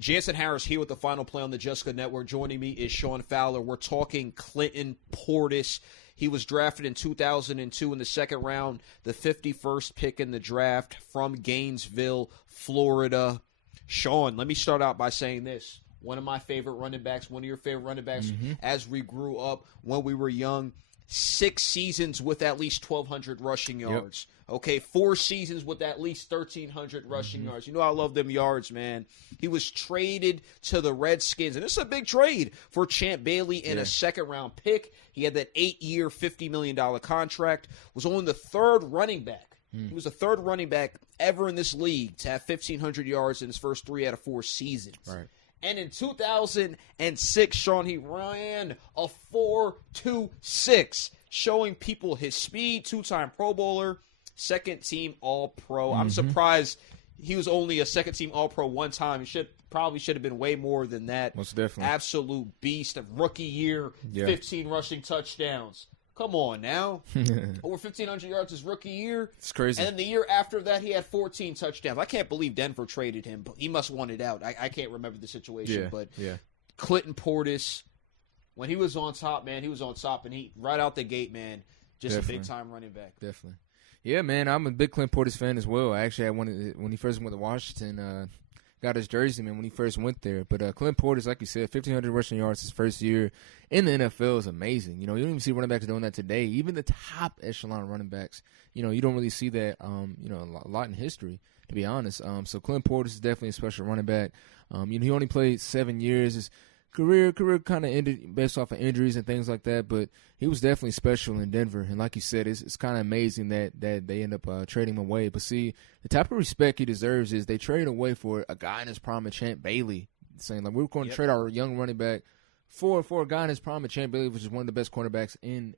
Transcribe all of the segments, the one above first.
Jansen Harris here with the final play on the Jessica Network. Joining me is Sean Fowler. We're talking Clinton Portis. He was drafted in 2002 in the second round, the 51st pick in the draft from Gainesville, Florida. Sean, let me start out by saying this. One of my favorite running backs, one of your favorite running backs as we grew up when we were young. 6 seasons with at least 1,200 rushing yards. Yep. Okay, 4 seasons with at least 1,300 rushing yards. You know I love them yards, man. He was traded to the Redskins, and this is a big trade for Champ Bailey in a second-round pick. He had that 8-year, $50 million contract. Was only the third running back. He was the third running back ever in this league to have 1,500 yards in his first 3 out of 4 seasons. Right. And in 2006, Sean, he ran a 4.26, showing people his speed, 2-time Pro Bowler, second-team All-Pro. I'm surprised he was only a second-team All-Pro one time. He probably should have been way more than that. Most definitely. Absolute beast of rookie year, 15 rushing touchdowns. Come on now. Over 1,500 yards his rookie year. It's crazy. And then the year after that, he had 14 touchdowns. I can't believe Denver traded him, but he must want it out. I can't remember the situation. But Clinton Portis, when he was on top, man, he was on top. And he, right out the gate, man, just a big-time running back. Definitely. Yeah, man, I'm a big Clinton Portis fan as well. Actually, when he first went to Washington, got his jersey, man, when he first went there. But Clinton Portis, like you said, 1,500 rushing yards his first year in the NFL is amazing. You know, you don't even see running backs doing that today. Even the top echelon running backs, you know, you don't really see that, a lot in history, to be honest. So Clinton Portis is definitely a special running back. He only played 7 years. His career kind of ended based off of injuries and things like that, but he was definitely special in Denver. And like you said, it's kind of amazing that they end up trading him away. But see, the type of respect he deserves is they trade away for a guy in his prime, Champ Bailey, saying like we're going to trade our young running back for a guy in his prime, Champ Bailey, which is one of the best cornerbacks in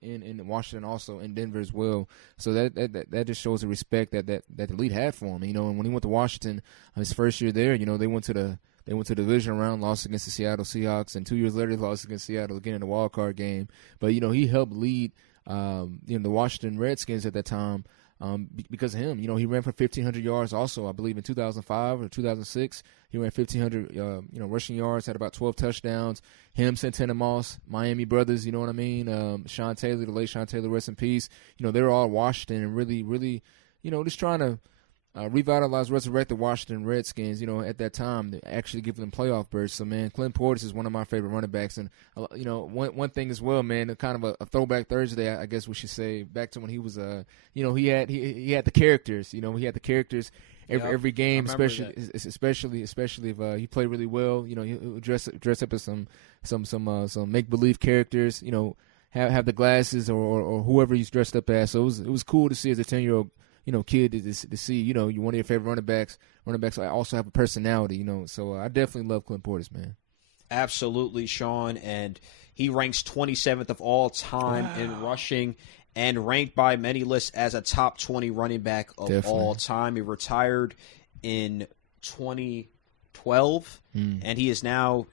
Washington, also in Denver as well. So that just shows the respect that the league had for him. You know, and when he went to Washington, his first year there, you know, they went to the division round, lost against the Seattle Seahawks, and 2 years later, they lost against Seattle again in the wild card game. But, you know, he helped lead, the Washington Redskins at that time because of him. You know, he ran for 1,500 yards also, I believe, in 2005 or 2006. He ran 1,500, rushing yards, had about 12 touchdowns. Him, Santana Moss, Miami brothers, you know what I mean? Sean Taylor, the late Sean Taylor, rest in peace. You know, they were all Washington and really, really, you know, just trying to resurrect the Washington Redskins, you know, at that time, to actually give them playoff berths. So, man, Clinton Portis is one of my favorite running backs. And, you know, one thing as well, man, kind of a throwback Thursday, I guess we should say, back to when he was, he had the characters. You know, he had the characters every game, especially if he played really well. You know, he would dress up as some make-believe characters, you know, have the glasses or whoever he's dressed up as. So it was cool to see as a 10-year-old, you know, kid to see, you know, you're one of your favorite running backs also have a personality, you know. So I definitely love Clinton Portis, man. Absolutely, Sean. And he ranks 27th of all time in rushing and ranked by many lists as a top 20 running back of all time. He retired in 2012, and he is now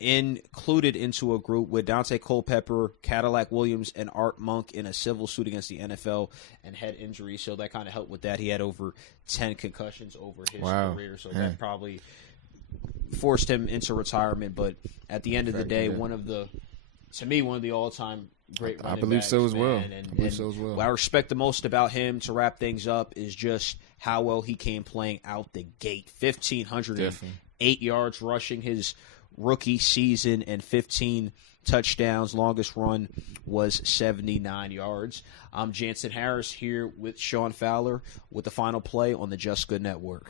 included into a group with Dante Culpepper, Cadillac Williams, and Art Monk in a civil suit against the NFL and head injury. So that kind of helped with that. He had over 10 concussions over his career, so that probably forced him into retirement. But at the end of the day, one of the all-time great running backs. I believe so as well. What I respect the most about him, to wrap things up, is just how well he came playing out the gate. 1,508 yards rushing his rookie season and 15 touchdowns. Longest run was 79 yards. I'm Jansen Harris here with Sean Fowler with the final play on the Just Good Network.